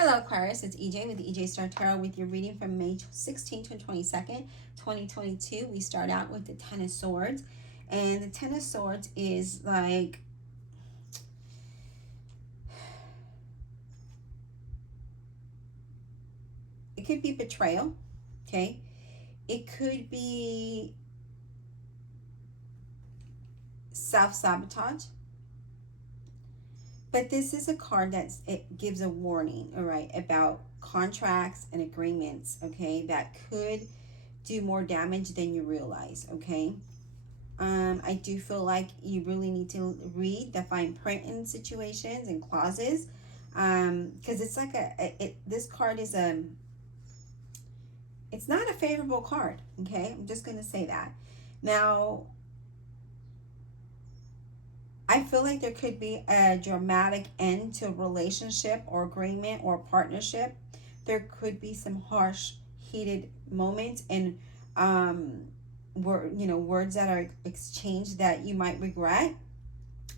Hello Aquarius, it's EJ with the EJ Star Tarot with your reading from May 16th to 22nd, 2022. We start out with the Ten of Swords. And the Ten of Swords is like, it could be betrayal, okay? It could be self-sabotage. But this is a card it gives a warning, all right, about contracts and agreements, okay, that could do more damage than you realize, okay? I do feel like you really need to read the fine print in situations and clauses, because it's like this card is it's not a favorable card, okay? I'm just gonna say that. Now, I feel like there could be a dramatic end to a relationship or agreement or partnership. There could be some harsh, heated moments and words that are exchanged that you might regret,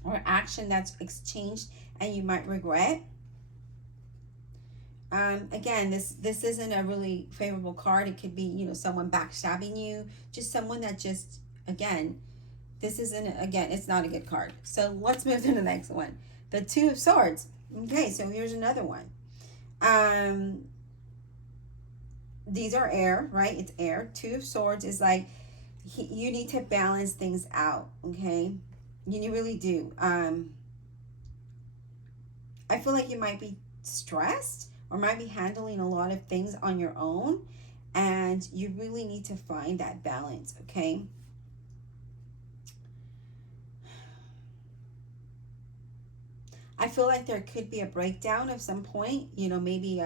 or action that's exchanged and you might regret. Again, this isn't a really favorable card. It could be, someone backstabbing you, just someone that just, again, this isn't, again, it's not a good card. So let's move to the next one. The Two of Swords. Okay, so here's another one. These are air, right? It's air. Two of Swords is like, you need to balance things out, okay? You really do. I feel like you might be stressed or might be handling a lot of things on your own, and you really need to find that balance, okay? I feel like there could be a breakdown of some point, maybe,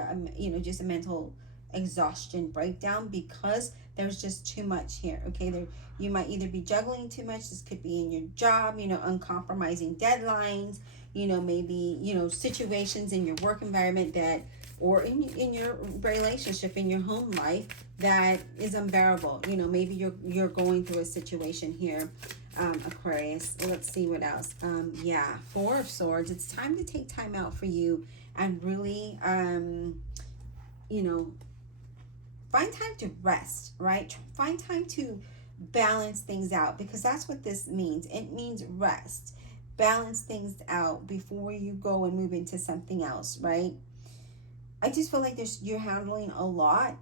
just a mental exhaustion breakdown because there's just too much here, okay? You might either be juggling too much. This could be in your job, uncompromising deadlines, maybe, situations in your work environment that, or in your relationship, in your home life that is unbearable. Maybe you're going through a situation here. Aquarius. Let's see what else. Yeah, Four of Swords. It's time to take time out for you and really, find time to rest, right? Find time to balance things out, because that's what this means. It means rest. Balance things out before you go and move into something else, right? I just feel like you're handling a lot,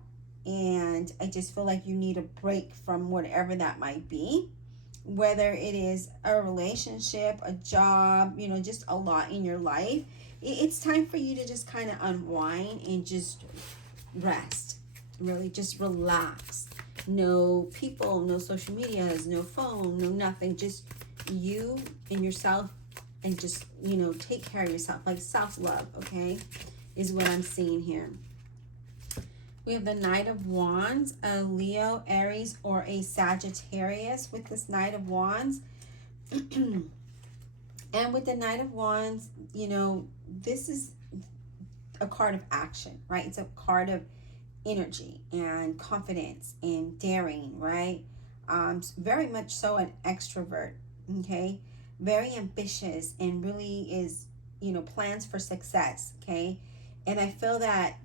and I just feel like you need a break from whatever that might be. Whether it is a relationship, a job, just a lot in your life, it's time for you to just kind of unwind and just rest. Really just relax. No people, no social medias, no phone, no nothing. Just you and yourself, and just, take care of yourself. Like self-love, okay, is what I'm seeing here. We have the Knight of Wands, a Leo, Aries, or a Sagittarius with this Knight of Wands. And with the Knight of Wands, this is a card of action, right? It's a card of energy and confidence and daring, right? Very much so an extrovert, okay? Very ambitious and really is, plans for success, okay? And I feel that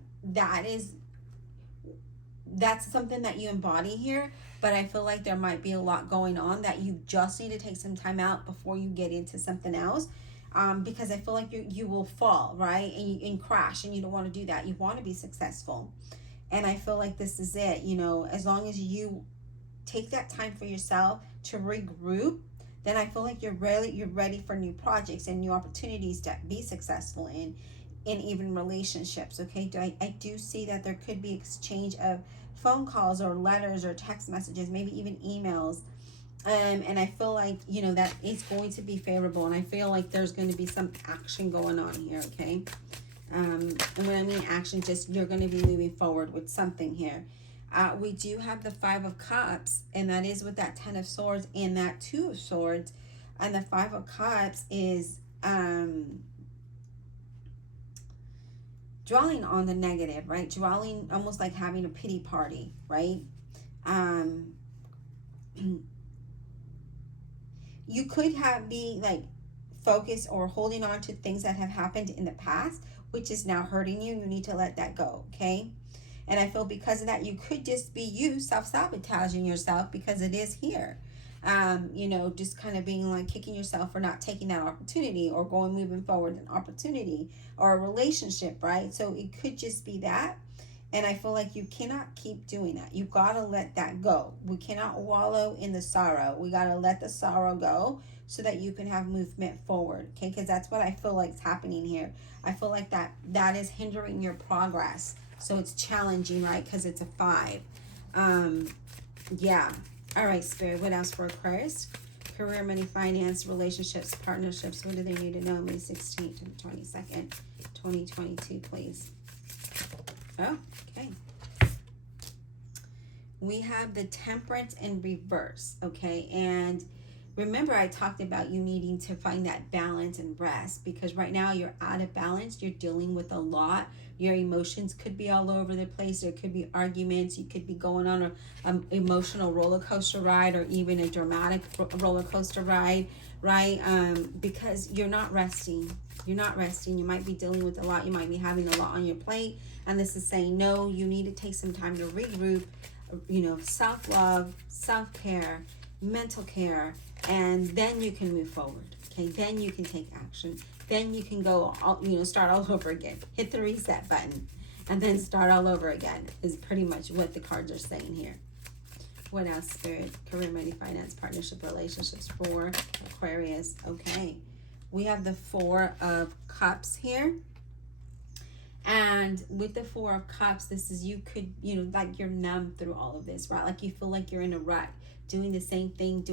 that's something that you embody here, but I feel like there might be a lot going on that you just need to take some time out before you get into something else, because I feel like you will fall, right, and crash, and you don't want to do that. You want to be successful, and I feel like this is it. As long as you take that time for yourself to regroup, then I feel like you're ready for new projects and new opportunities to be successful in even relationships, okay? I do see that there could be exchange of phone calls or letters or text messages, maybe even emails. And I feel like, that is going to be favorable. And I feel like there's going to be some action going on here, okay? And when I mean action, just you're going to be moving forward with something here. We do have the Five of Cups, and that is with that Ten of Swords and that Two of Swords. And the Five of Cups is dwelling on the negative, right? Dwelling, almost like having a pity party, right? You could be like focused or holding on to things that have happened in the past, which is now hurting you. You need to let that go, okay? And I feel because of that, you could just be you self-sabotaging yourself, because it is here. Just kind of being like kicking yourself for not taking that opportunity, or moving forward an opportunity or a relationship, right? So it could just be that. And I feel like you cannot keep doing that. You gotta let that go. We cannot wallow in the sorrow. We gotta let the sorrow go so that you can have movement forward, okay? Because that's what I feel like is happening here. I feel like that is hindering your progress. So it's challenging, right? Because it's a 5. Yeah. All right, Spirit. What else for Aquarius? Career, money, finance, relationships, partnerships. What do they need to know? May 16th to the 22nd, 2022, please. Oh, okay. We have the Temperance and Reverse, okay? And remember, I talked about you needing to find that balance and rest, because right now you're out of balance. You're dealing with a lot. Your emotions could be all over the place. There could be arguments. You could be going on an emotional roller coaster ride, or even a dramatic roller coaster ride, right? Because you're not resting. You're not resting. You might be dealing with a lot. You might be having a lot on your plate. And this is saying, no, you need to take some time to regroup, self-love, self-care, mental care, and then you can move forward, okay? Then you can take action. Then you can go, start all over again. Hit the reset button and then start all over again is pretty much what the cards are saying here. What else, Spirit? Career, money, finance, partnership, relationships for Aquarius. Okay. We have the 4 of Cups here. And with the 4 of Cups, this is, you could, like you're numb through all of this, right? Like you feel like you're in a rut, doing the same thing,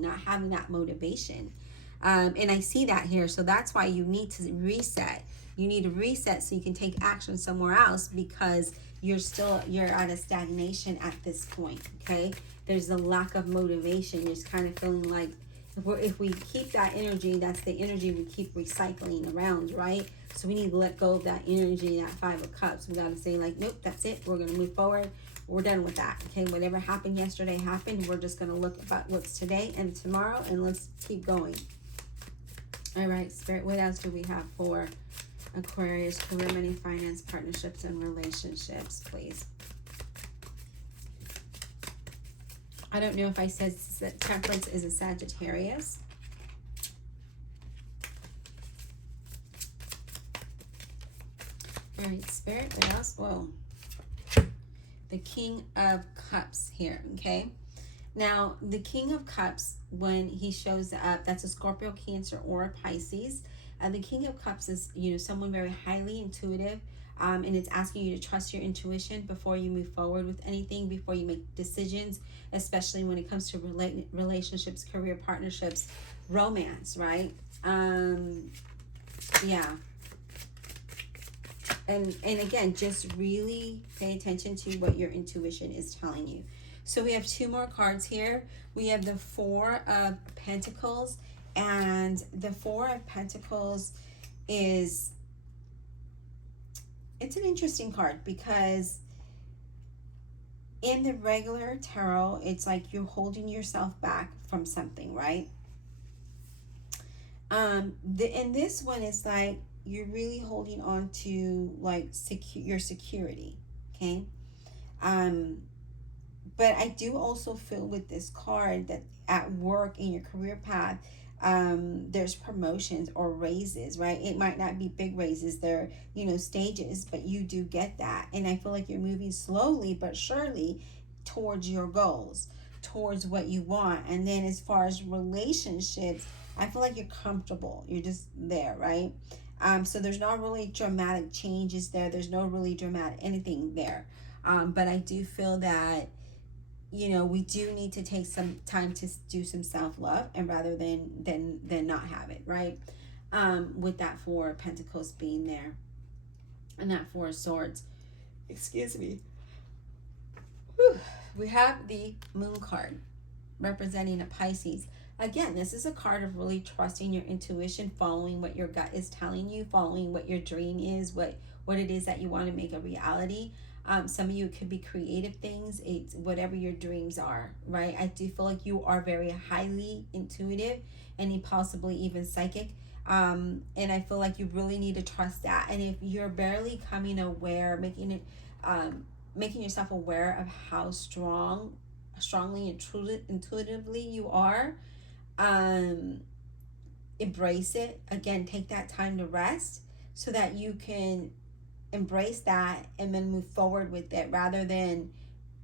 not having that motivation. And I see that here. So that's why you need to reset. You need to reset so you can take action somewhere else, because you're at a stagnation at this point, okay? There's a lack of motivation. You're just kind of feeling like if we keep that energy, that's the energy we keep recycling around, right? So we need to let go of that energy, that 5 of Cups. We got to say like, nope, that's it. We're going to move forward. We're done with that, okay? Whatever happened yesterday happened. We're just going to look about what's today and tomorrow, and let's keep going. All right, Spirit, what else do we have for Aquarius? Career, money, finance, partnerships, and relationships, please. I don't know if I said that Temperance is a Sagittarius. All right, Spirit, what else? Whoa. The King of Cups here, okay? Now, the King of Cups, when he shows up, that's a Scorpio, Cancer, or a Pisces. The King of Cups is, someone very highly intuitive, and it's asking you to trust your intuition before you move forward with anything, before you make decisions, especially when it comes to relationships, career, partnerships, romance, right? Yeah. And again, just really pay attention to what your intuition is telling you. So we have 2 more cards here. We have the 4 of Pentacles, and the 4 of Pentacles it's an interesting card, because in the regular tarot, it's like you're holding yourself back from something, right? In this one, it's like you're really holding on to like your security, okay? But I do also feel with this card that at work, in your career path, there's promotions or raises, right? It might not be big raises, they're, stages, but you do get that. And I feel like you're moving slowly but surely towards your goals, towards what you want. And then as far as relationships, I feel like you're comfortable. You're just there, right? So there's not really dramatic changes there. There's no really dramatic anything there. But I do feel that, we do need to take some time to do some self-love, and rather than not have it, right? With that 4 of Pentacles being there, and that 4 of Swords. Excuse me. Whew. We have the Moon card representing a Pisces. Again, this is a card of really trusting your intuition, following what your gut is telling you, following what your dream is, what it is that you want to make a reality. Some of you, it could be creative things. It's whatever your dreams are, right? I do feel like you are very highly intuitive and possibly even psychic. And I feel like you really need to trust that. And if you're barely coming aware, making yourself aware of how strongly intuitively you are, um, embrace it. Again, take that time to rest so that you can embrace that and then move forward with it, rather than,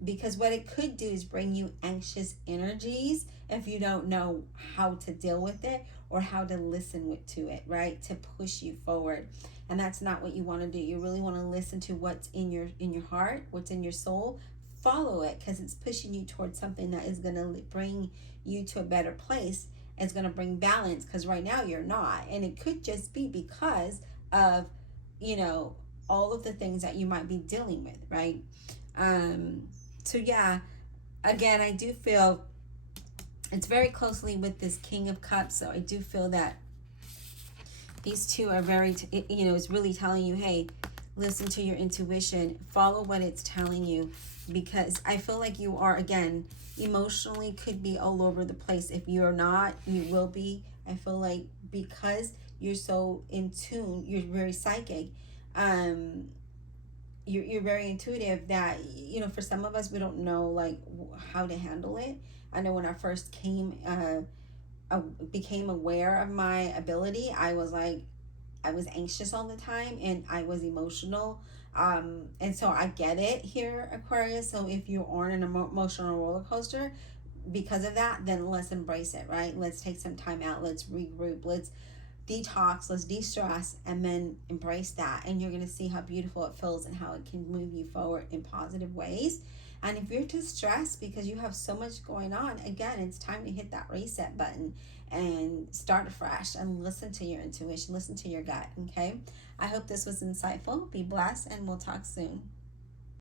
because what it could do is bring you anxious energies if you don't know how to deal with it or how to listen to it, right? To push you forward. And that's not what you want to do. You really want to listen to what's in your heart, what's in your soul. Follow it, because it's pushing you towards something that is going to bring you to a better place. It's going to bring balance, because right now you're not. And it could just be because of, you know, all of the things that you might be dealing with, right? So yeah, again, I do feel it's very closely with this King of Cups. So I do feel that these two are very, you know, it's really telling you, hey, listen to your intuition, follow what it's telling you, because I feel like you are, again, emotionally could be all over the place. If you're not, you will be. I feel like because you're so in tune, you're very psychic, you're very intuitive, that, you know, for some of us, we don't know like how to handle it. I know when I first became aware of my ability, I was anxious all the time, and I was emotional. And so I get it here, Aquarius. So if you are on an emotional roller coaster because of that, then let's embrace it, right? Let's take some time out. Let's regroup. Let's detox. Let's de-stress, and then embrace that. And you're going to see how beautiful it feels and how it can move you forward in positive ways. And if you're too stressed because you have so much going on, again, it's time to hit that reset button and start fresh and listen to your intuition, listen to your gut, okay? I hope this was insightful. Be blessed, and we'll talk soon.